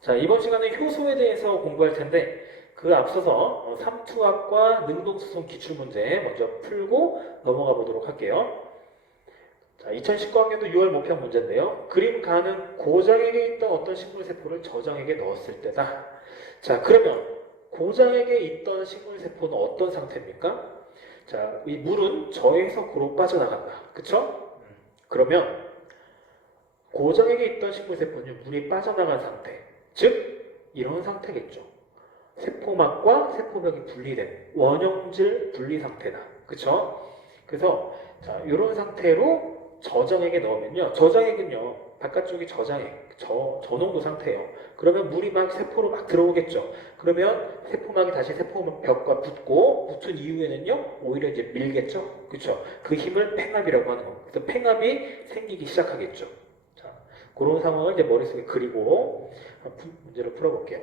자, 이번 시간에 효소에 대해서 공부할 텐데 그 앞서서 삼투압과 능동수송 기출문제 먼저 풀고 넘어가 보도록 할게요. 자, 2019학년도 6월 모평 문제인데요. 그림 가는 고장에게 있던 어떤 식물세포를 저장액에 넣었을 때다. 자, 그러면 고장액에 있던 식물세포는 어떤 상태입니까? 자, 이 물은 저에서 고로 빠져나간다. 그쵸? 그러면 고장액에 있던 식물세포는 물이 빠져나간 상태. 즉, 이런 상태겠죠. 세포막과 세포벽이 분리된 원형질 분리 상태다. 그쵸? 그래서 자, 이런 상태로 저장액에 넣으면요. 저장액은요. 바깥쪽이 저장액, 저농도 상태예요. 그러면 물이 막 세포로 막 들어오겠죠. 그러면 세포막이 다시 세포벽과 붙은 이후에는요. 오히려 이제 밀겠죠. 그쵸? 그 힘을 팽압이라고 하는 겁니다. 그래서 팽압이 생기기 시작하겠죠. 자, 그런 상황을 이제 머릿속에 그리고 문제를 풀어볼게요.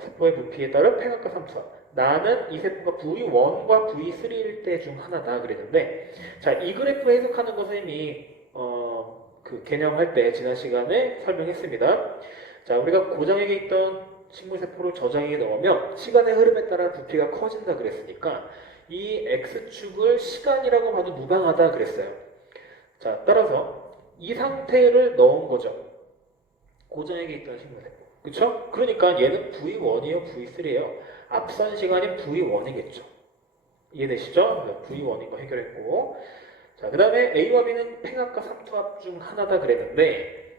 세포의 부피에 따른 팽압과 삼투압. 나는 이 세포가 V1과 V3일 때 중 하나다 그랬는데, 자, 이 그래프 해석하는 것은 이미 그 개념할 때 지난 시간에 설명했습니다. 자, 우리가 고장액에 있던 식물 세포를 저장액에 넣으면 시간의 흐름에 따라 부피가 커진다 그랬으니까 이 x축을 시간이라고 봐도 무방하다 그랬어요. 자, 따라서 이 상태를 넣은 거죠. 고장액에 있던 식물 세포. 그쵸? 그러니까 얘는 V1이에요, V3예요. 앞선 시간이 V1이겠죠. 이해되시죠? V1인 거 해결했고. 자, 그 다음에 A와 B는 팽압과 삼투압 중 하나다 그랬는데,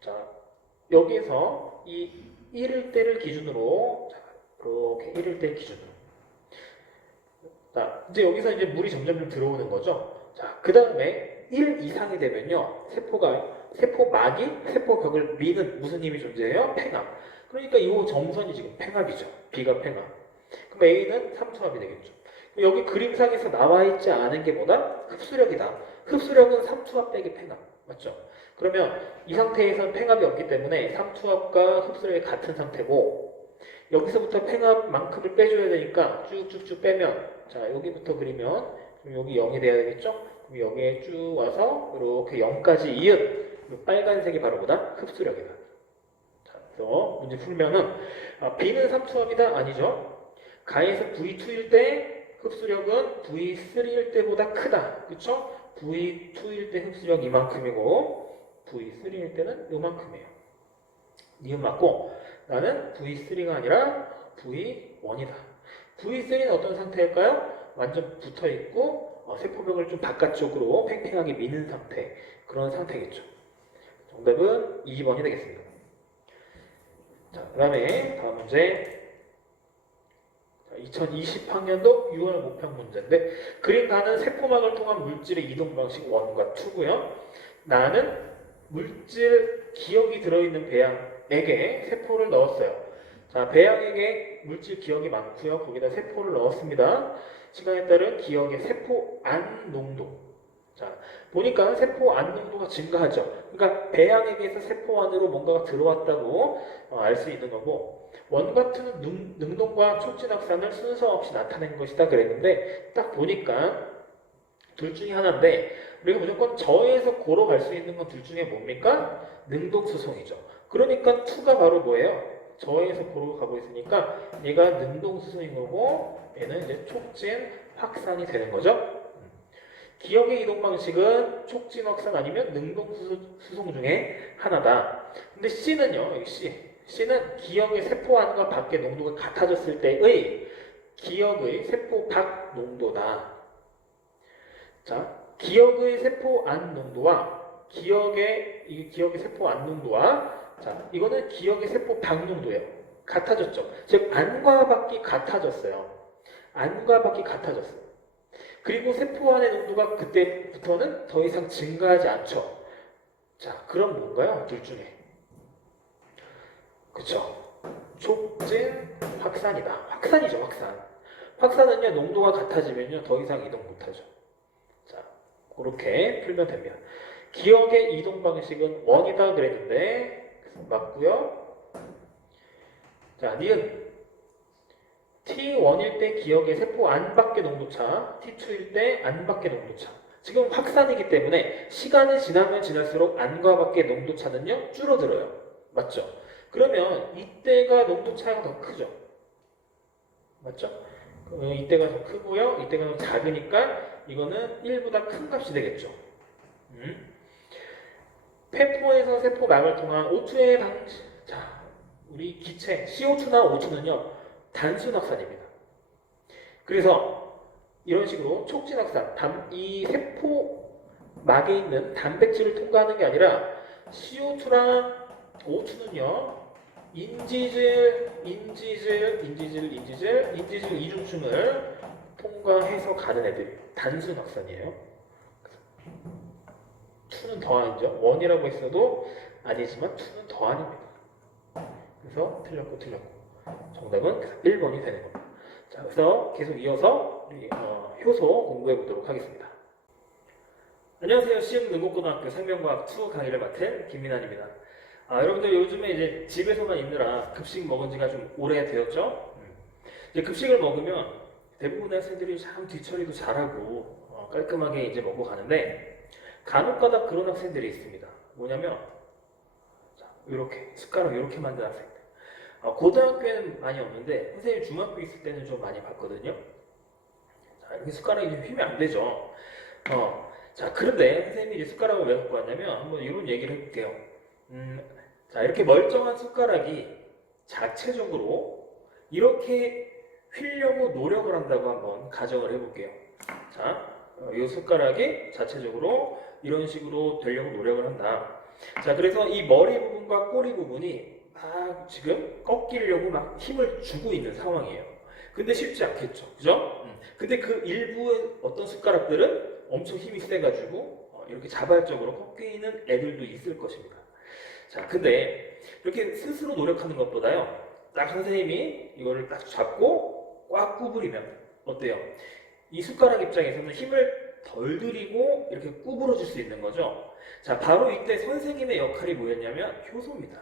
자, 여기서 이 1일 때를 기준으로, 자, 이렇게 1일 때 기준으로. 자, 이제 여기서 이제 물이 점점 들어오는 거죠. 자, 그 다음에 1 이상이 되면요, 세포막이 세포벽을 미는 무슨 힘이 존재해요? 팽압. 그러니까 이 점선이 지금 팽압이죠. B가 팽압. 그럼 A는 삼투압이 되겠죠. 여기 그림상에서 나와 있지 않은 게 뭐다? 흡수력이다. 흡수력은 삼투압 빼기 팽압. 맞죠? 그러면 이 상태에서는 팽압이 없기 때문에 삼투압과 흡수력이 같은 상태고, 여기서부터 팽압만큼을 빼줘야 되니까 쭉쭉쭉 빼면, 자, 여기부터 그리면 여기 0이 돼야 되겠죠? 그럼 여기에 쭉 와서 이렇게 0까지 이은 빨간색이 바로 뭐다? 흡수력이다. 자, 그래서 문제 풀면은 B는 삼투압이다? 아니죠. 가에서 V2일 때 흡수력은 V3일 때보다 크다. 그쵸? V2일 때 흡수력 이만큼이고 V3일 때는 이만큼이에요. 니은 맞고 나는 V3가 아니라 V1이다. V3는 어떤 상태일까요? 완전 붙어있고 세포벽을 좀 바깥쪽으로 팽팽하게 미는 상태. 그런 상태겠죠. 정답은 2번이 되겠습니다. 자, 그 다음에 다음 문제 2020학년도 6월 모평 문제인데 그림 가는 세포막을 통한 물질의 이동 방식 1과 2고요. 나는 물질 기억이 들어있는 배양액에 세포를 넣었어요. 자, 배양액에 물질 기억이 많고요. 거기다 세포를 넣었습니다. 시간에 따른 기억의 세포 안 농도. 자, 보니까 세포 안 농도가 증가하죠. 그러니까 배양액에서 세포 안으로 뭔가가 들어왔다고 알 수 있는 거고, 1과 2는 능동과 촉진 확산을 순서 없이 나타낸 것이다 그랬는데 딱 보니까 둘 중에 하나인데 우리가 무조건 저에서 고로 갈 수 있는 건 둘 중에 뭡니까? 능동수송이죠. 그러니까 2가 바로 뭐예요? 저에서 고로 가고 있으니까 얘가 능동수송인 거고 얘는 이제 촉진 확산이 되는 거죠. 기억의 이동 방식은 촉진 확산 아니면 능동수송 중에 하나다. 근데 C는요, 여기 C는 기억의 세포 안과 밖의 농도가 같아졌을 때의 기억의 세포 밖 농도다. 자, 기억의 세포 안 농도와 기억의 세포 안 농도와 자, 이거는 기억의 세포 밖 농도예요. 같아졌죠. 즉 안과 밖이 같아졌어요. 안과 밖이 같아졌어요. 그리고 세포 안의 농도가 그때부터는 더 이상 증가하지 않죠. 자, 그럼 뭔가요? 둘 중에. 그쵸? 촉진 확산이다. 확산이죠, 확산. 확산은요, 농도가 같아지면요, 더 이상 이동 못하죠. 자, 그렇게 풀면 됩니다. 기억의 이동 방식은 1이다 그랬는데, 맞고요. 자, 니은. T1일 때 기억의 세포 안 밖의 농도차, T2일 때 안 밖의 농도차. 지금 확산이기 때문에 시간이 지나면 지날수록 안과 밖의 농도차는요, 줄어들어요. 맞죠? 그러면 이때가 농도 차이가 더 크죠. 맞죠? 이때가 더 크고요. 이때가 더 작으니까 이거는 1보다 큰 값이 되겠죠. 폐포에서 세포막을 통한 O2의 방식. 자, 우리 기체 CO2나 O2는요 단순 확산입니다. 그래서 이런 식으로 촉진 확산, 이 세포막에 있는 단백질을 통과하는 게 아니라 CO2랑 O2는요 인지질 이중층을 통과해서 가는 애들이 단순 확산이에요. 2는 더 아니죠. 1이라고 했어도 아니지만 2는 더 아닙니다. 그래서 틀렸고 정답은 1번이 되는 겁니다. 자, 그래서 계속 이어서 우리 효소 공부해 보도록 하겠습니다. 안녕하세요. 시흥능곡고등학교 생명과학 2 강의를 맡은 김민환입니다. 여러분들 요즘에 이제 집에서만 있느라 급식 먹은 지가 좀 오래되었죠? 이제 급식을 먹으면 대부분의 학생들이 참 뒤처리도 잘하고 깔끔하게 이제 먹고 가는데 간혹가다 그런 학생들이 있습니다. 뭐냐면 자, 이렇게 숟가락 이렇게 만든 학생들. 고등학교에는 많이 없는데 선생님 중학교 있을 때는 좀 많이 봤거든요. 자, 이렇게 숟가락이 휘면 안 되죠. 자, 그런데 선생님이 이제 숟가락을 왜 갖고 왔냐면 한번 이런 얘기를 해볼게요. 자, 이렇게 멀쩡한 숟가락이 자체적으로 이렇게 휘려고 노력을 한다고 한번 가정을 해볼게요. 자, 이 숟가락이 자체적으로 이런 식으로 되려고 노력을 한다. 자, 그래서 이 머리 부분과 꼬리 부분이 막 지금 꺾이려고 막 힘을 주고 있는 상황이에요. 근데 쉽지 않겠죠. 그죠? 근데 그 일부의 어떤 숟가락들은 엄청 힘이 세가지고 이렇게 자발적으로 꺾이는 애들도 있을 것입니다. 자, 근데 이렇게 스스로 노력하는 것보다요, 딱 선생님이 이거를 딱 잡고 꽉 구부리면 어때요? 이 숟가락 입장에서는 힘을 덜 들이고 이렇게 구부러질 수 있는 거죠. 자, 바로 이때 선생님의 역할이 뭐였냐면 효소입니다.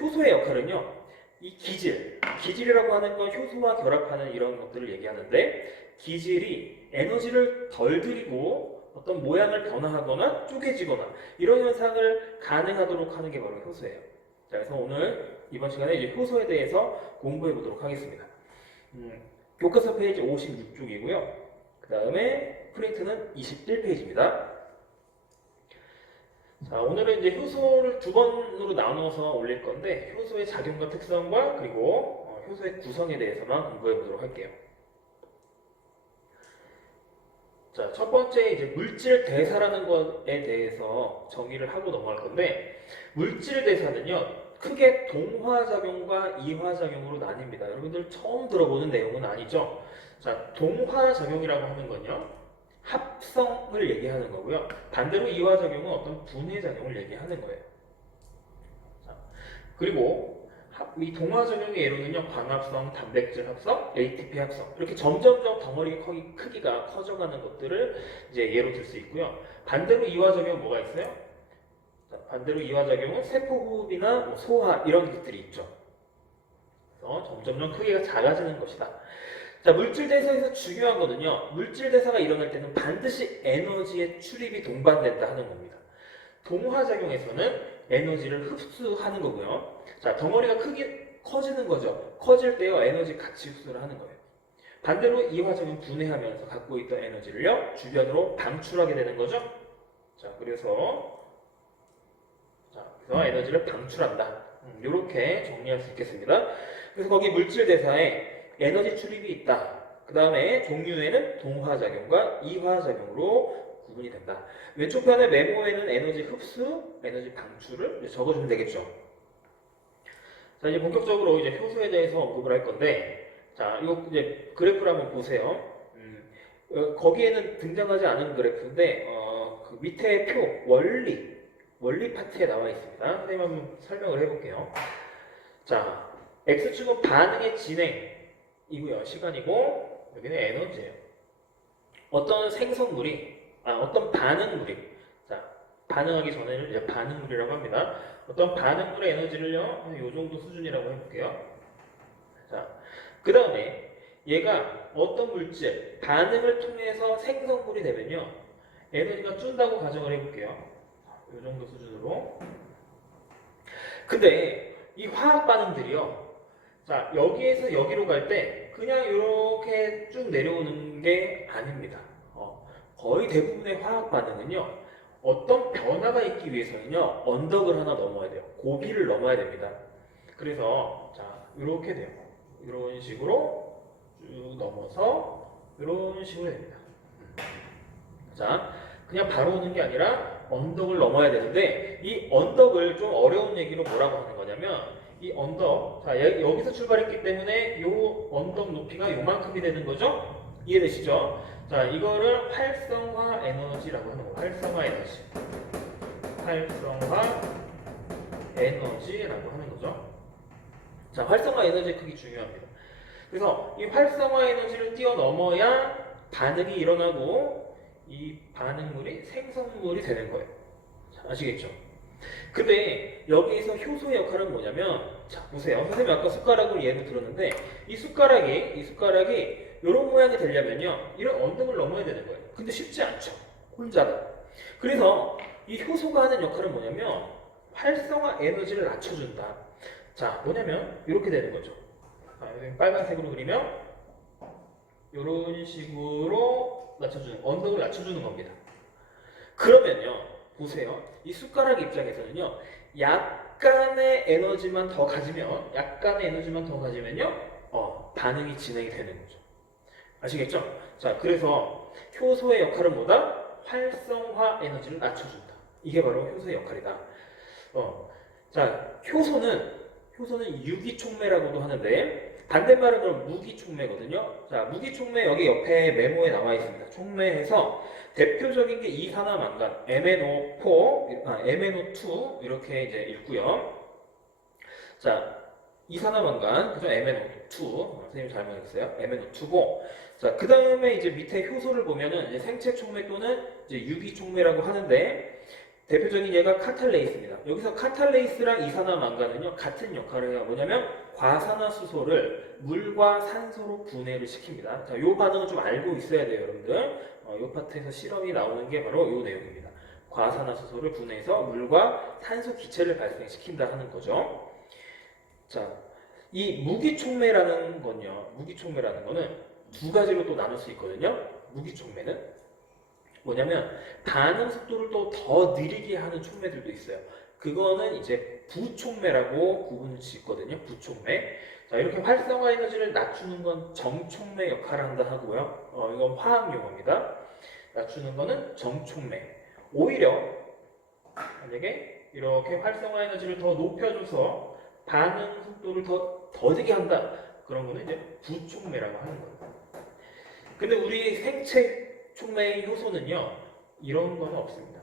효소의 역할은요, 이 기질이라고 하는 건 효소와 결합하는 이런 것들을 얘기하는데, 기질이 에너지를 덜 들이고 어떤 모양을 변화하거나 쪼개지거나 이런 현상을 가능하도록 하는 게 바로 효소예요. 자, 그래서 오늘 이번 시간에 이제 효소에 대해서 공부해 보도록 하겠습니다. 교과서 페이지 56쪽이고요. 그 다음에 프린트는 21페이지입니다. 자, 오늘은 이제 효소를 두 번으로 나눠서 올릴 건데 효소의 작용과 특성과 그리고 효소의 구성에 대해서만 공부해 보도록 할게요. 자, 첫 번째 이제 물질 대사라는 것에 대해서 정의를 하고 넘어갈 건데 물질 대사는요 크게 동화작용과 이화작용으로 나뉩니다. 여러분들 처음 들어보는 내용은 아니죠? 자, 동화작용이라고 하는 건요 합성을 얘기하는 거고요. 반대로 이화작용은 어떤 분해작용을 얘기하는 거예요. 자, 그리고 이 동화작용의 예로는요 광합성, 단백질 합성, ATP 합성 이렇게 점점점 덩어리 크기가 커져가는 것들을 이제 예로 들 수 있고요. 반대로 이화작용은 뭐가 있어요? 자, 반대로 이화작용은 세포호흡이나 뭐 소화 이런 것들이 있죠. 그래서 점점점 크기가 작아지는 것이다. 자, 물질 대사에서 중요한 거는요. 물질 대사가 일어날 때는 반드시 에너지의 출입이 동반된다 하는 겁니다. 동화작용에서는 에너지를 흡수하는 거고요. 자, 덩어리가 커지는 거죠. 커질 때요 에너지 같이 흡수를 하는 거예요. 반대로 이화작용 분해하면서 갖고 있던 에너지를요 주변으로 방출하게 되는 거죠. 자, 그래서 에너지를 방출한다. 이렇게 정리할 수 있겠습니다. 그래서 거기 물질 대사에 에너지 출입이 있다. 그 다음에 종류에는 동화작용과 이화작용으로 구분이 된다. 왼쪽 편의 메모에는 에너지 흡수, 에너지 방출을 적어주면 되겠죠. 자, 이제 본격적으로 이제 효소에 대해서 언급을 할 건데, 자, 이거 이제 그래프를 한번 보세요. 거기에는 등장하지 않은 그래프인데, 그 밑에 표, 원리 파트에 나와 있습니다. 선생님 한번 설명을 해볼게요. 자, X축은 반응의 진행이고요. 시간이고, 여기는 에너지예요. 어떤 어떤 반응물이, 자, 반응하기 전에는 이제 반응물이라고 합니다. 어떤 반응물의 에너지를요, 이 정도 수준이라고 해볼게요. 자, 그 다음에 얘가 어떤 물질, 반응을 통해서 생성물이 되면요, 에너지가 준다고 가정을 해볼게요. 이 정도 수준으로. 근데 이 화학 반응들이요. 자, 여기에서 여기로 갈 때 그냥 이렇게 쭉 내려오는 게 아닙니다. 거의 대부분의 화학 반응은요. 어떤 변화가 있기 위해서는요. 언덕을 하나 넘어야 돼요. 고비를 넘어야 됩니다. 그래서 자, 이렇게 돼요. 이런 식으로 쭉 넘어서 이런 식으로 됩니다. 자, 그냥 바로 오는 게 아니라 언덕을 넘어야 되는데 이 언덕을 좀 어려운 얘기로 뭐라고 하는 거냐면 이 언덕, 자 여기서 출발했기 때문에 이 언덕 높이가 요만큼이 되는 거죠? 이해되시죠? 자, 이거를 활성화 에너지라고 하는 거예요. 활성화 에너지. 활성화 에너지라고 하는 거죠. 자, 활성화 에너지의 크기 중요합니다. 그래서 이 활성화 에너지를 뛰어넘어야 반응이 일어나고 이 반응물이 생성물이 되는 거예요. 자, 아시겠죠? 근데 여기에서 효소의 역할은 뭐냐면, 자 보세요. 선생님이 아까 숟가락으로 예를 들었는데 이 숟가락이 이런 모양이 되려면요 이런 언덕을 넘어야 되는 거예요. 근데 쉽지 않죠. 혼자가. 그래서 이 효소가 하는 역할은 뭐냐면 활성화 에너지를 낮춰준다. 자, 뭐냐면 이렇게 되는 거죠. 빨간색으로 그리면 이런 식으로 낮춰주는, 언덕을 낮춰주는 겁니다. 그러면요, 보세요. 이 숟가락 입장에서는요, 약간의 에너지만 더 가지면요, 반응이 진행이 되는 거죠. 아시겠죠? 자, 그래서 효소의 역할은 뭐다? 활성화 에너지를 낮춰준다. 이게 바로 효소의 역할이다. 자, 효소는 유기촉매라고도 하는데 반대말은 그럼 무기촉매거든요. 자, 무기촉매 여기 옆에 메모에 나와 있습니다. 촉매에서 대표적인 게 이산화망간, MnO2 이렇게 이제 읽고요. 자, 이산화망간, 그죠? MnO2. 선생님 잘못했어요. MnO2고. 자, 그 다음에 이제 밑에 효소를 보면은 이제 생체촉매 또는 이제 유기촉매라고 하는데 대표적인 예가 카탈레이스입니다. 여기서 카탈레이스랑 이산화망간은요 같은 역할을 해요. 뭐냐면 과산화수소를 물과 산소로 분해를 시킵니다. 자, 요 반응은 좀 알고 있어야 돼요, 여러분들. 요 파트에서 실험이 나오는 게 바로 요 내용입니다. 과산화수소를 분해해서 물과 산소 기체를 발생시킨다 하는 거죠. 자, 이 무기촉매라는 거는 두 가지로 또 나눌 수 있거든요. 무기촉매는 뭐냐면 반응 속도를 또 더 느리게 하는 촉매들도 있어요. 그거는 이제 부촉매라고 구분을 짓거든요. 부촉매. 자, 이렇게 활성화 에너지를 낮추는 건 정촉매 역할을 한다 하고요. 이건 화학 용어입니다. 낮추는 거는 정촉매. 오히려 만약에 이렇게 활성화 에너지를 더 높여줘서 반응 속도를 더 더디게 한다. 그런 거는 이제 부촉매라고 하는 거예요. 근데 우리 생체 촉매의 효소는요 이런 건 없습니다.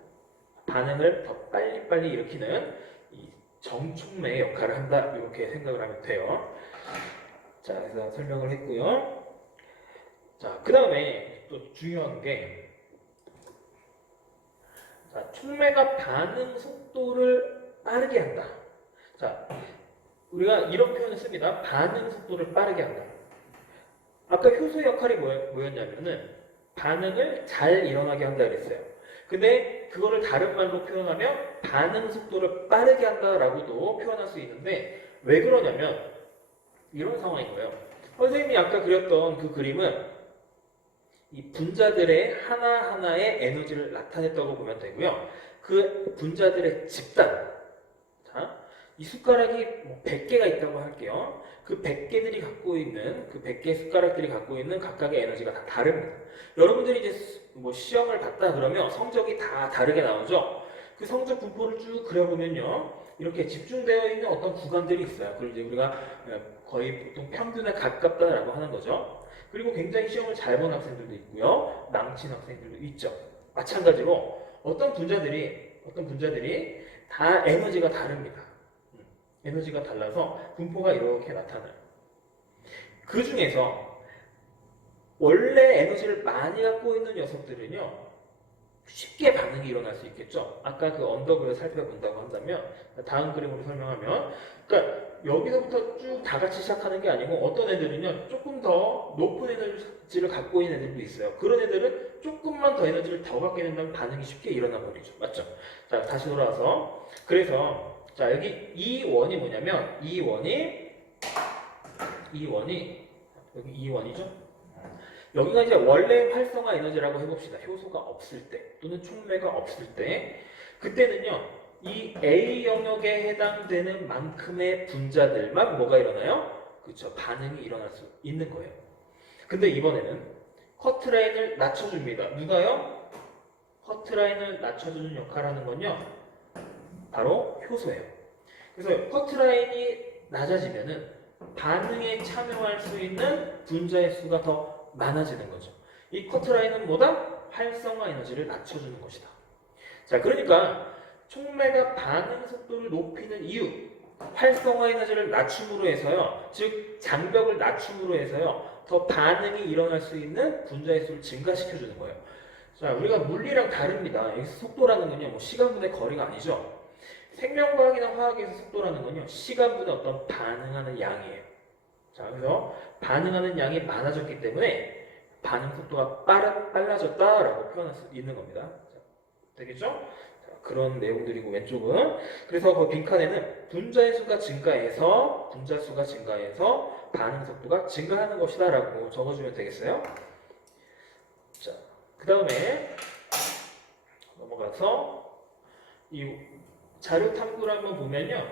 반응을 더 빨리빨리 일으키는 이 정촉매의 역할을 한다, 이렇게 생각을 하면 돼요. 자, 그래서 설명을 했고요. 자, 그 다음에 또 중요한 게, 자, 촉매가 반응 속도를 빠르게 한다. 자, 우리가 이런 표현을 씁니다. 반응 속도를 빠르게 한다. 아까 효소의 역할이 뭐였냐면은 반응을 잘 일어나게 한다 그랬어요. 근데 그거를 다른 말로 표현하면 반응 속도를 빠르게 한다라고도 표현할 수 있는데, 왜 그러냐면 이런 상황인 거예요. 선생님이 아까 그렸던 그 그림은 이 분자들의 하나하나의 에너지를 나타냈다고 보면 되고요. 그 분자들의 집단, 자, 이 숟가락이 뭐 100개가 있다고 할게요. 그 100개들이 갖고 있는, 그 100개 숟가락들이 갖고 있는 각각의 에너지가 다 다릅니다. 여러분들이 이제 뭐 시험을 봤다 그러면 성적이 다 다르게 나오죠. 그 성적 분포를 쭉 그려보면요, 이렇게 집중되어 있는 어떤 구간들이 있어요. 그걸 이제 우리가 거의 보통 평균에 가깝다라고 하는 거죠. 그리고 굉장히 시험을 잘 본 학생들도 있고요, 망친 학생들도 있죠. 마찬가지로 어떤 분자들이 다 에너지가 다릅니다. 에너지가 달라서 분포가 이렇게 나타나요. 그 중에서 원래 에너지를 많이 갖고 있는 녀석들은요 쉽게 반응이 일어날 수 있겠죠. 아까 그 언덕을 살펴본다고 한다면, 다음 그림으로 설명하면, 그러니까 여기서부터 쭉 다 같이 시작하는 게 아니고 어떤 애들은요 조금 더 높은 에너지를 갖고 있는 애들도 있어요. 그런 애들은 조금만 더 에너지를 더 갖게 된다면 반응이 쉽게 일어나 버리죠. 맞죠? 자, 다시 돌아와서, 그래서 자, 여기 E1이 뭐냐면 여기 E1이죠? 여기가 이제 원래 활성화 에너지라고 해봅시다. 효소가 없을 때 또는 촉매가 없을 때 그때는요 이 A 영역에 해당되는 만큼의 분자들만 뭐가 일어나요? 그렇죠. 반응이 일어날 수 있는 거예요. 근데 이번에는 커트라인을 낮춰줍니다. 누가요? 커트라인을 낮춰주는 역할을 하는 건요 바로 효소예요. 그래서 커트라인이 낮아지면은 반응에 참여할 수 있는 분자의 수가 더 많아지는 거죠. 이 커트라인은 뭐다? 활성화 에너지를 낮춰주는 것이다. 자, 그러니까 촉매가 반응 속도를 높이는 이유, 활성화 에너지를 낮춤으로 해서요, 즉 장벽을 낮춤으로 해서요, 더 반응이 일어날 수 있는 분자의 수를 증가시켜주는 거예요. 자, 우리가 물리랑 다릅니다. 여기서 속도라는 건요, 뭐 시간분의 거리가 아니죠. 생명과학이나 화학에서 속도라는 건요, 시간분의 어떤 반응하는 양이에요. 자, 그래서 반응하는 양이 많아졌기 때문에 반응 속도가 빨라졌다라고 표현할 수 있는 겁니다. 자, 되겠죠? 자, 그런 내용들이고 왼쪽은 그래서 그 빈칸에는 분자의 수가 증가해서 분자 수가 증가해서 반응 속도가 증가하는 것이다라고 적어주면 되겠어요. 자, 그 다음에 넘어가서 이 자료 탐구를 한번 보면요.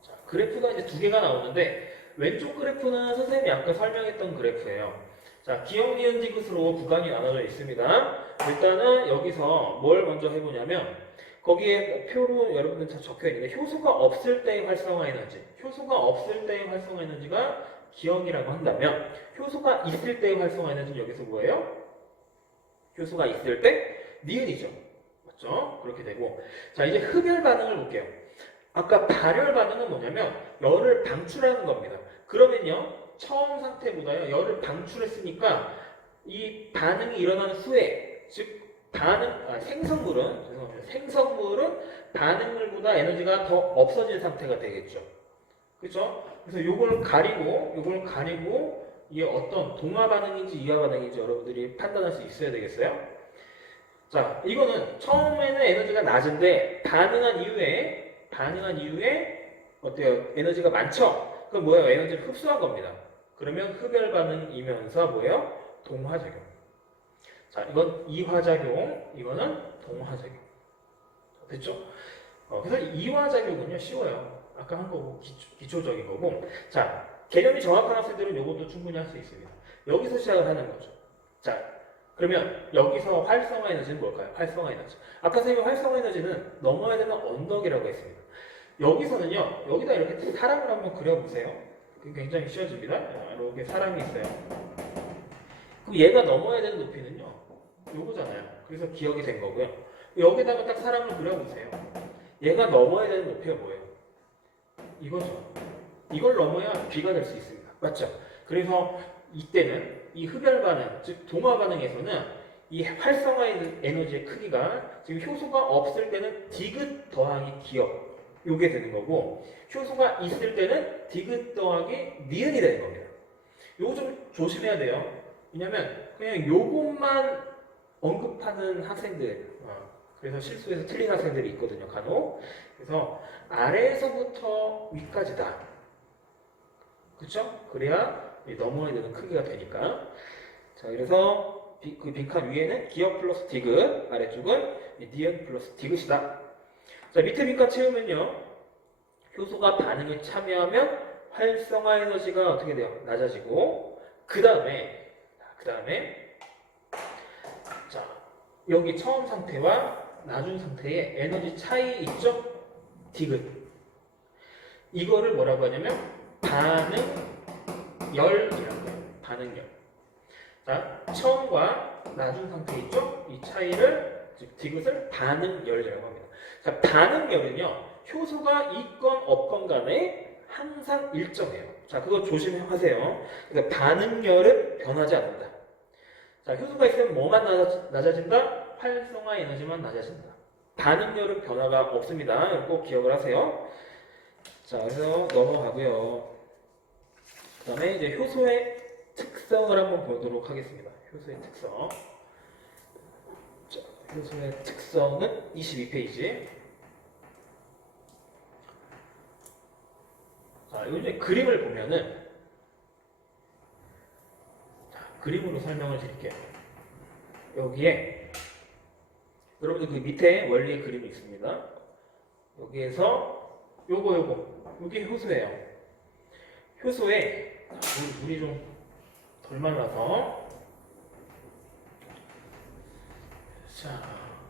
자, 그래프가 이제 두 개가 나오는데 왼쪽 그래프는 선생님이 아까 설명했던 그래프예요. 자, 기억, 니은, 디귿으로 구간이 나눠져 있습니다. 일단은 여기서 뭘 먼저 해보냐면 거기에 표로 여러분들 다 적혀 있는데 효소가 없을 때의 활성화 에너지, 효소가 없을 때의 활성화 에너지가 기억이라고 한다면 효소가 있을 때의 활성화 에너지는 여기서 뭐예요? 효소가 있을 때 니은이죠. 맞죠? 그렇게 되고 자 이제 흡열 반응을 볼게요. 아까 발열 반응은 뭐냐면 열을 방출하는 겁니다. 그러면요 처음 상태보다요 열을 방출했으니까 이 반응이 일어나는 후에 즉 생성물은 반응물보다 에너지가 더 없어진 상태가 되겠죠. 그렇죠? 그래서 요걸 가리고 이게 어떤 동화 반응인지 이하 반응인지 여러분들이 판단할 수 있어야 되겠어요? 자, 이거는 처음에는 에너지가 낮은데 반응한 이후에 어때요? 에너지가 많죠? 그럼 뭐예요? 에너지를 흡수한 겁니다. 그러면 흡열 반응이면서 뭐예요? 동화작용. 자, 이건 이화작용, 이거는 동화작용. 됐죠? 그래서 이화작용은요 쉬워요. 아까 한 거고 기초적인 거고. 자, 개념이 정확한 학생들은 이것도 충분히 할 수 있습니다. 여기서 시작을 하는 거죠. 자, 그러면 여기서 활성화 에너지는 뭘까요? 활성화 에너지. 아까 선생님이 활성화 에너지는 넘어야 되는 언덕이라고 했습니다. 여기서는요, 여기다 이렇게 사람을 한번 그려보세요. 굉장히 쉬워집니다. 이렇게 사람이 있어요. 그럼 얘가 넘어야 되는 높이는요, 요거잖아요. 그래서 기억이 된 거고요. 여기다가 딱 사람을 그려보세요. 얘가 넘어야 되는 높이가 뭐예요? 이거죠. 이걸 넘어야 B가 될 수 있습니다. 맞죠? 그래서 이때는 이 흡열 반응, 즉 동화 반응에서는 이 활성화 에너지의 크기가 지금 효소가 없을 때는 디귿 더하기 기억 요게 되는 거고 효소가 있을 때는 디귿 더하기 니은이 되는 겁니다. 요거 좀 조심해야 돼요. 왜냐면 그냥 요것만 언급하는 학생들 그래서 실수해서 틀린 학생들이 있거든요. 간혹. 그래서 아래에서부터 위까지다. 그렇죠? 그래야 넘어야 되는 크기가 되니까. 자, 그래서 그 빈칸 위에는 기억 플러스 디귿, 아래쪽은 니은 플러스 디귿이다. 자, 밑에 빈칸 채우면요. 효소가 반응에 참여하면 활성화 에너지가 어떻게 돼요? 낮아지고 그 다음에 자, 여기 처음 상태와 나중 상태의 에너지 차이 있죠? 디귿. 이거를 뭐라고 하냐면 반응열이라고 해요. 반응열. 자, 처음과 나중 상태 있죠? 이 차이를 즉 디귿을 반응열이라고 합니다. 자, 반응열은요. 효소가 있건 없건 간에 항상 일정해요. 자, 그거 조심하세요. 그러니까 반응열은 변하지 않는다. 자, 효소가 있으면 뭐만 낮아진다? 활성화 에너지만 낮아진다. 반응열은 변화가 없습니다. 이거 꼭 기억을 하세요. 자, 그래서 넘어가고요. 그 다음에 이제 효소의 특성을 한번 보도록 하겠습니다. 효소의 특성. 자, 효소의 특성은 22페이지. 자, 요즘 그림을 보면은, 자, 그림으로 설명을 드릴게요. 여기에, 여러분들 그 밑에 원리의 그림이 있습니다. 여기에서, 요게 효소예요. 효소에, 자, 물이 좀 덜 말라서, 자,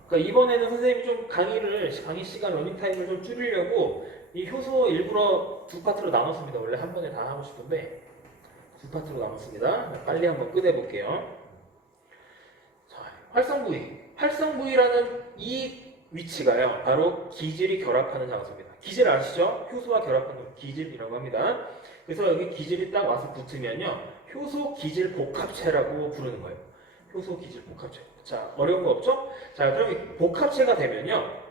그러니까 이번에는 선생님이 좀 강의 시간 러닝타임을 좀 줄이려고 이 효소 일부러 두 파트로 나눴습니다. 원래 한 번에 다 하고 싶은데 두 파트로 나눴습니다. 빨리 한번 끝내볼게요. 자, 활성 부위. 활성 부위라는 이 위치가요, 바로 기질이 결합하는 장소입니다. 기질 아시죠? 효소와 결합하는 기질이라고 합니다. 그래서 여기 기질이 딱 와서 붙으면요, 효소 기질 복합체라고 부르는 거예요. 효소 기질 복합체. 자, 어려운 거 없죠? 자, 그럼 이 복합체가 되면요,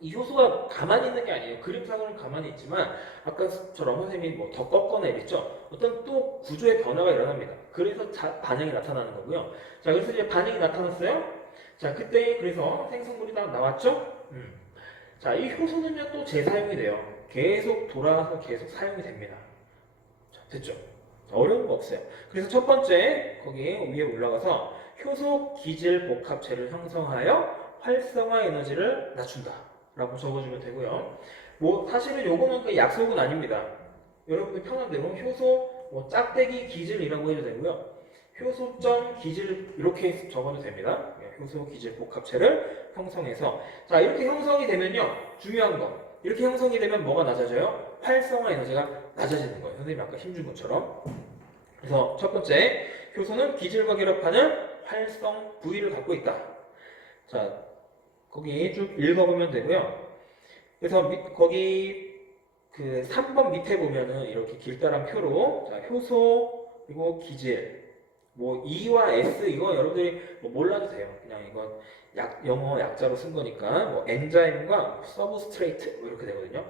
이 효소가 가만히 있는 게 아니에요. 그림상으로는 가만히 있지만 아까처럼 선생님이 뭐 더 꺾거나 이랬죠? 어떤 또 구조의 변화가 일어납니다. 그래서 반응이 나타나는 거고요. 자, 그래서 이제 반응이 나타났어요. 자, 그때 그래서 생성물이 딱 나왔죠? 자, 이 효소는요 또 재사용이 돼요. 계속 돌아와서 계속 사용이 됩니다. 자, 됐죠? 어려운 거 없어요. 그래서 첫 번째 거기 위에 올라가서 효소 기질 복합체를 형성하여 활성화 에너지를 낮춘다 라고 적어주면 되고요. 뭐 사실은 요거는 그 약속은 아닙니다. 여러분들 편한 대로 효소 뭐 짝대기 기질이라고 해도 되고요. 효소점 기질 이렇게 적어도 됩니다. 효소 기질 복합체를 형성해서, 자, 이렇게 형성이 되면요, 중요한 거, 이렇게 형성이 되면 뭐가 낮아져요? 활성화 에너지가 낮아지는 거예요. 선생님이 아까 힘준 것처럼. 그래서 첫 번째, 효소는 기질과 결합하는 활성 부위를 갖고 있다. 자, 거기 쭉 읽어보면 되고요. 그래서 거기 그 3번 밑에 보면은 이렇게 길다란 표로, 자, 효소 그리고 기질, 뭐 E와 S 이거 여러분들이 뭐 몰라도 돼요. 그냥 이건 영어 약자로 쓴 거니까 뭐 엔자임과 서브스트레이트 뭐 이렇게 되거든요.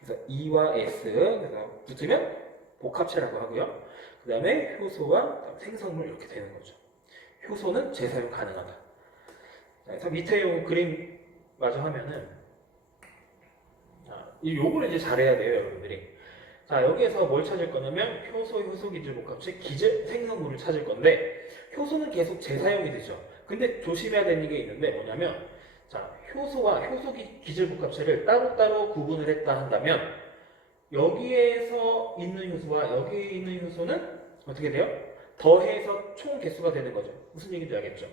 그래서 E와 S 그래서 붙으면 복합체라고 하고요. 그 다음에 효소와 생성물 이렇게 되는 거죠. 효소는 재사용 가능하다. 그래서 밑에 요 그림 마저 하면은, 요거를 이제 잘해야 돼요, 여러분들이. 자, 여기에서 뭘 찾을 거냐면 효소 기질 복합체 기질 생성물을 찾을 건데, 효소는 계속 재사용이 되죠. 근데 조심해야 되는 게 있는데 뭐냐면, 자, 효소와 효소 기질 복합체를 따로따로 구분을 했다 한다면 여기에서 있는 효소와 여기에 있는 효소는 어떻게 돼요? 더해서 총 개수가 되는 거죠. 무슨 얘기인지 알겠죠?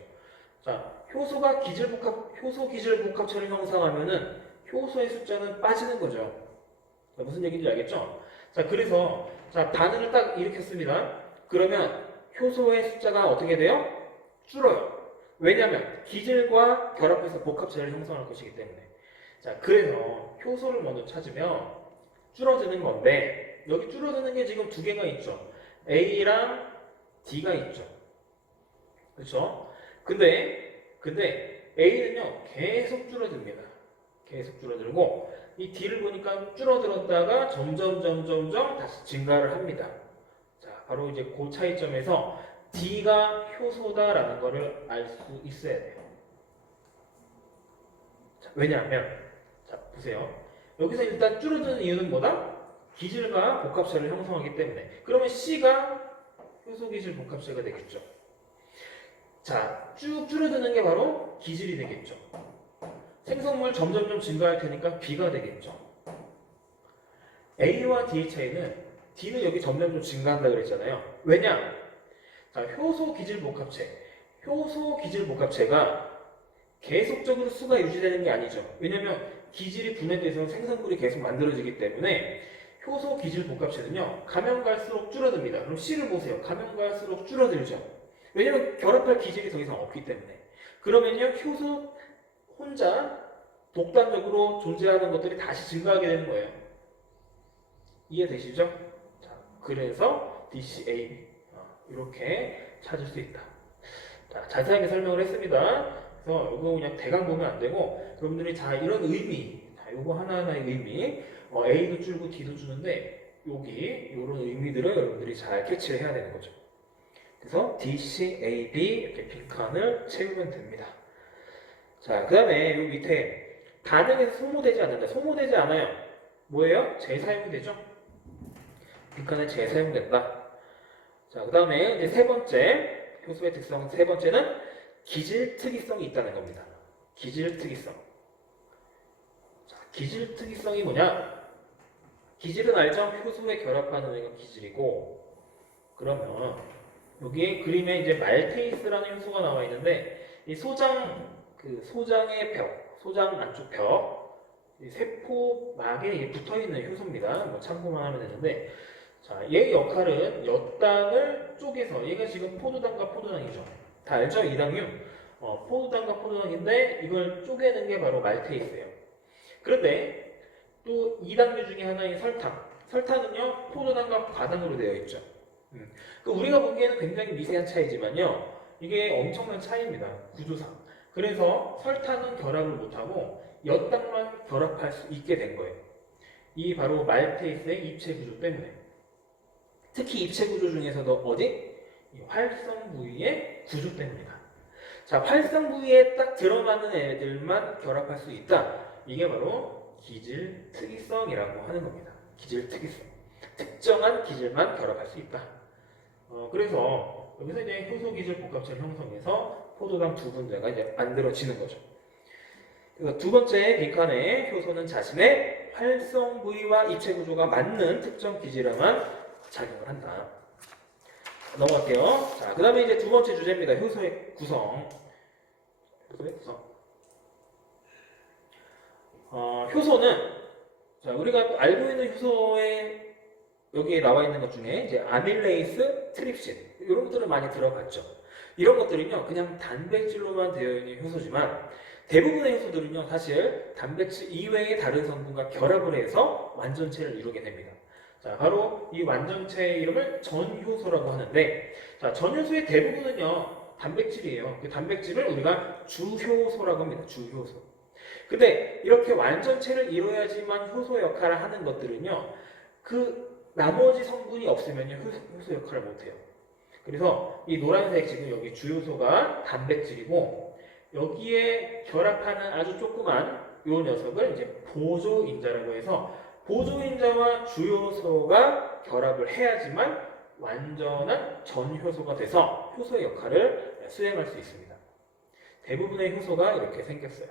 자, 효소 기질 복합체를 형성하면은 효소의 숫자는 빠지는 거죠. 자, 무슨 얘기인지 알겠죠? 자, 그래서 자, 반응을 딱 일으켰습니다. 그러면 효소의 숫자가 어떻게 돼요? 줄어요. 왜냐하면 기질과 결합해서 복합체를 형성할 것이기 때문에. 자, 그래서 효소를 먼저 찾으면 줄어드는 건데, 여기 줄어드는 게 지금 두 개가 있죠. A랑 D가 있죠. 그렇죠? 근데 A는요 계속 줄어듭니다. 계속 줄어들고 이 D를 보니까 줄어들었다가 점점 다시 증가를 합니다. 자, 바로 이제 그 차이점에서 D가 효소다라는 것을 알 수 있어야 돼요. 자, 왜냐하면 자, 보세요. 여기서 일단 줄어드는 이유는 뭐다? 기질과 복합체를 형성하기 때문에. 그러면 C가 효소 기질 복합체가 되겠죠. 자, 쭉 줄어드는 게 바로 기질이 되겠죠. 생성물 점점 증가할 테니까 B가 되겠죠. A와 D의 차이는 D는 여기 점점 증가한다 그랬잖아요. 왜냐? 자, 효소 기질 복합체가 계속적으로 수가 유지되는 게 아니죠. 왜냐면 기질이 분해돼서 생성물이 계속 만들어지기 때문에 효소 기질 복합체는요, 가면 갈수록 줄어듭니다. 그럼 C를 보세요. 가면 갈수록 줄어들죠. 왜냐면 결합할 기질이 더 이상 없기 때문에. 그러면요, 효소 혼자 독단적으로 존재하는 것들이 다시 증가하게 되는 거예요. 이해되시죠? 자, 그래서 DCA 이렇게 찾을 수 있다. 자, 자세하게 설명을 했습니다. 그래서 이거 그냥 대강 보면 안 되고 여러분들이 자, 이런 의미, 자, 요거 하나하나의 의미, A도 줄고 D도 주는데 여기 이런 의미들을 여러분들이 잘 캐치를 해야 되는 거죠. 그래서 D, C, A, B 이렇게 빈칸을 채우면 됩니다. 자, 그 다음에 요 밑에 반응에서 소모되지 않는다. 소모되지 않아요. 뭐예요? 재사용이 되죠. 빈칸에 재사용된다. 자, 그 다음에 이제 세 번째 효소의 특성 세 번째는 기질 특이성이 있다는 겁니다. 기질 특이성. 자, 기질 특이성이 뭐냐? 기질은 알죠? 효소에 결합하는 애가 기질이고, 그러면 여기에 그림에 이제 말테이스라는 효소가 나와 있는데 이 소장의 벽, 소장 안쪽 벽, 이 세포막에 붙어 있는 효소입니다. 뭐 참고만 하면 되는데, 자, 얘의 역할은 엿당을 쪼개서 얘가 지금 포도당과 포도당이죠. 다 알죠? 이당류. 포도당과 포도당인데 이걸 쪼개는 게 바로 말테이스예요. 그런데 또 이당류 중에 하나인 설탕. 설탕은요 포도당과 과당으로 되어 있죠. 우리가 보기에는 굉장히 미세한 차이지만요, 이게 엄청난 차이입니다. 구조상. 그래서 설탕은 결합을 못하고 엿당만 결합할 수 있게 된 거예요. 이 바로 말테이스의 입체 구조 때문에. 특히 입체 구조 중에서도 어디? 이 활성 부위의 구조 때문이다. 자, 활성 부위에 딱 들어맞는 애들만 결합할 수 있다. 이게 바로 기질 특이성이라고 하는 겁니다. 기질 특이성. 특정한 기질만 결합할 수 있다. 그래서 여기서 이제 효소 기질 복합체를 형성해서 포도당 두 군데가 이제 만들어지는 거죠. 그래서 두 번째 빈칸에 효소는 자신의 활성 부위와 입체 구조가 맞는 특정 기질에만 작용을 한다. 넘어갈게요. 자, 그 다음에 이제 두 번째 주제입니다. 효소의 구성. 효소의 구성. 효소는, 자, 우리가 알고 있는 효소의 여기에 나와 있는 것 중에 이제 아밀레이스, 트립신 이런 것들을 많이 들어봤죠. 이런 것들은요 그냥 단백질로만 되어 있는 효소지만 대부분의 효소들은요 사실 단백질 이외의 다른 성분과 결합을 해서 완전체를 이루게 됩니다. 자, 바로 이 완전체의 이름을 전효소라고 하는데, 자, 전효소의 대부분은요 단백질이에요. 그 단백질을 우리가 주효소라고 합니다. 주효소. 근데 이렇게 완전체를 이루어야지만 효소 역할을 하는 것들은요 그 나머지 성분이 없으면요 효소 역할을 못해요. 그래서 이 노란색 지금 여기 주요소가 단백질이고, 여기에 결합하는 아주 조그만 요 녀석을 이제 보조인자라고 해서, 보조인자와 주요소가 결합을 해야지만 완전한 전효소가 돼서 효소의 역할을 수행할 수 있습니다. 대부분의 효소가 이렇게 생겼어요.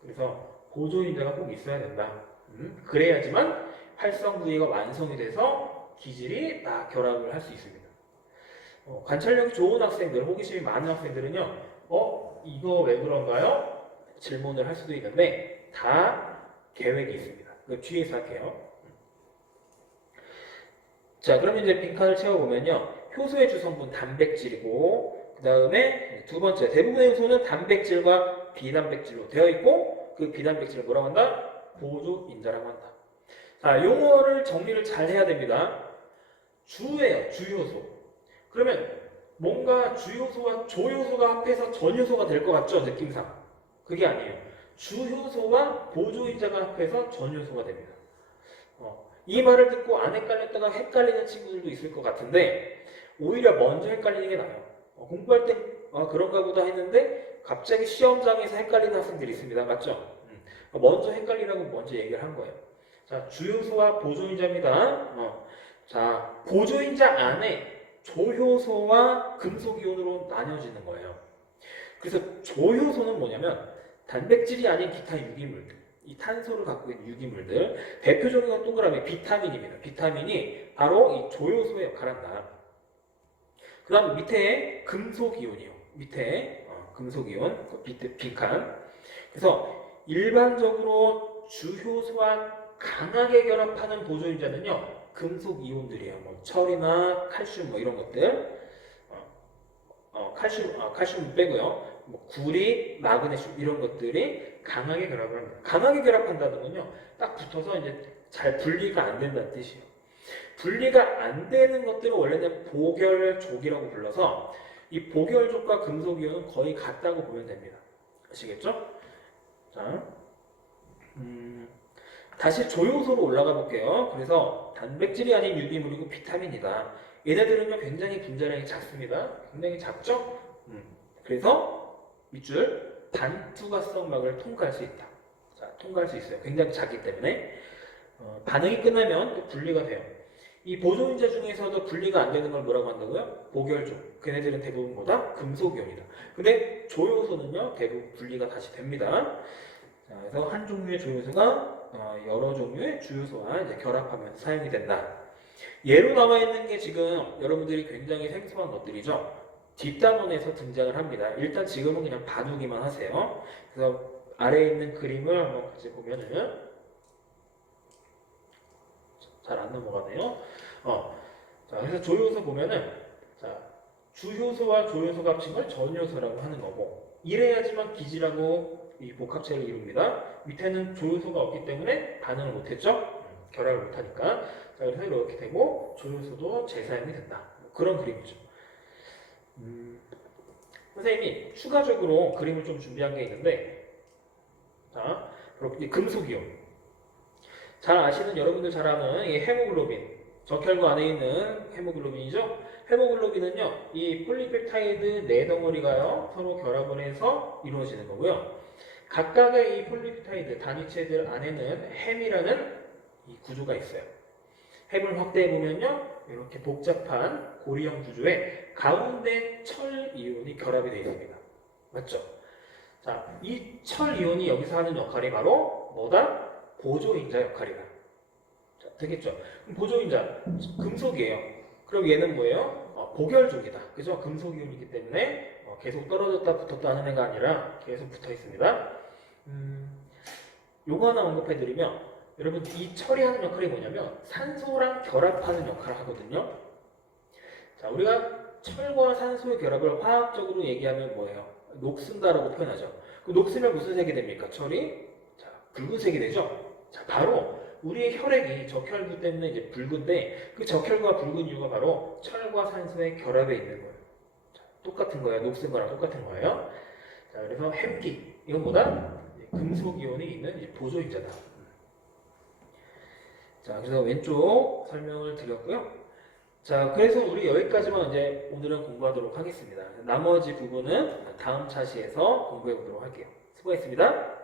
그래서 보조인자가 꼭 있어야 된다. 그래야지만 활성 부위가 완성이 돼서 기질이 딱 결합을 할 수 있습니다. 관찰력이 좋은 학생들, 호기심이 많은 학생들은요, 이거 왜 그런가요? 질문을 할 수도 있는데, 다 계획이 있습니다. 그 뒤에서 할게요. 자, 그럼 이제 빈칸을 채워보면요, 효소의 주성분 단백질이고, 그 다음에 두 번째, 대부분의 효소는 단백질과 비단백질로 되어 있고, 그 비단백질을 뭐라고 한다? 보조인자라고 한다. 자, 용어를 정리를 잘 해야 됩니다. 주예요, 주효소. 그러면 뭔가 주효소와 조효소가 합해서 전효소가 될 것 같죠? 느낌상. 그게 아니에요. 주효소와 보조인자가 합해서 전효소가 됩니다. 이 말을 듣고 안 헷갈렸다가 헷갈리는 친구들도 있을 것 같은데, 오히려 먼저 헷갈리는 게 나아요. 공부할 때 그런가 보다 했는데 갑자기 시험장에서 헷갈리는 학생들이 있습니다. 맞죠? 먼저 헷갈리라고 먼저 얘기를 한 거예요. 자, 주효소와 보조인자입니다. 자, 보조인자 안에 조효소와 금속이온으로 나뉘어지는 거예요. 그래서 조효소는 뭐냐면 단백질이 아닌 기타 유기물들, 이 탄소를 갖고 있는 유기물들, 대표적인 건 동그라미 비타민입니다. 비타민이 바로 이 조효소의 역할을 한다. 그 다음 밑에 금속이온이요. 밑에 금속이온, 빈칸. 그래서 일반적으로 주효소와 강하게 결합하는 보조인자는요 금속 이온들이에요. 뭐 철이나 칼슘 뭐 이런 것들. 칼슘 빼고요. 뭐 구리, 마그네슘 이런 것들이 강하게 결합을 합니다. 강하게 결합한다는 건요, 딱 붙어서 이제 잘 분리가 안 된다는 뜻이에요. 분리가 안 되는 것들은 원래는 보결족이라고 불러서 이 보결족과 금속이온은 거의 같다고 보면 됩니다. 아시겠죠? 자, 다시 조효소로 올라가 볼게요. 그래서 단백질이 아닌 유기물이고 비타민이다. 얘네들은요 굉장히 분자량이 작습니다. 굉장히 작죠? 그래서 밑줄 반투과성막을 통과할 수 있다. 자, 통과할 수 있어요. 굉장히 작기 때문에 반응이 끝나면 또 분리가 돼요. 이 보존인자 중에서도 분리가 안 되는 걸 뭐라고 한다고요? 보결종. 걔네들은 대부분 뭐다? 금속이온이다. 근데 조효소는요, 대부분 분리가 다시 됩니다. 자, 그래서 한 종류의 조효소가 여러 종류의 주요소와 이제 결합하면서 사용이 된다. 예로 나와 있는 게 지금 여러분들이 굉장히 생소한 것들이죠. 뒷단원에서 등장을 합니다. 일단 지금은 그냥 봐두기만 하세요. 그래서 아래에 있는 그림을 한번 같이 보면은 잘 안 넘어가네요. 자, 그래서 조효소 보면은 자, 주효소와 조효소가 합친 걸 전효소라고 하는 거고 이래야지만 기지라고 이 복합체를 이룹니다. 밑에는 조효소가 없기 때문에 반응을 못했죠. 결합을 못하니까. 자, 그래서 이렇게 되고 조효소도 재사용이 된다. 그런 그림이죠. 선생님이 추가적으로 그림을 좀 준비한 게 있는데 자, 그렇게 금속이온. 잘 아시는 여러분들 잘 아는 이 헤모글로빈. 적혈구 안에 있는 헤모글로빈이죠. 헤모글로빈은요, 이 폴리펩타이드 네 덩어리가요 서로 결합을 해서 이루어지는 거고요. 각각의 이 폴리펩타이드 단위체들 안에는 햄이라는 이 구조가 있어요. 햄을 확대해 보면요, 이렇게 복잡한 고리형 구조에 가운데 철 이온이 결합이 되어 있습니다. 맞죠? 자, 이 철 이온이 여기서 하는 역할이 바로 뭐다? 보조인자 역할이다. 자, 되겠죠? 그럼 보조인자 금속이에요. 그럼 얘는 뭐예요? 보결종이다. 그죠? 금속 이온이기 때문에 계속 떨어졌다 붙었다 하는 애가 아니라 계속 붙어 있습니다. 요거 하나 언급해드리면 여러분 이 처리하는 역할이 뭐냐면 산소랑 결합하는 역할을 하거든요. 자, 우리가 철과 산소의 결합을 화학적으로 얘기하면 뭐예요? 녹슨다라고 표현하죠. 그 녹으면 무슨 색이 됩니까? 철이 자, 붉은색이 되죠. 자, 바로 우리의 혈액이 적혈구 때문에 이제 붉은데 그 적혈구가 붉은 이유가 바로 철과 산소의 결합에 있는 거예요. 자, 똑같은 거예요. 녹슨 거랑 똑같은 거예요. 자, 그래서 햄기 이건 뭐다? 금속 이온이 있는 이제 보조인자다. 자, 그래서 왼쪽 설명을 드렸고요. 자, 그래서 우리 여기까지만 이제 오늘은 공부하도록 하겠습니다. 나머지 부분은 다음 차시에서 공부해 보도록 할게요. 수고했습니다.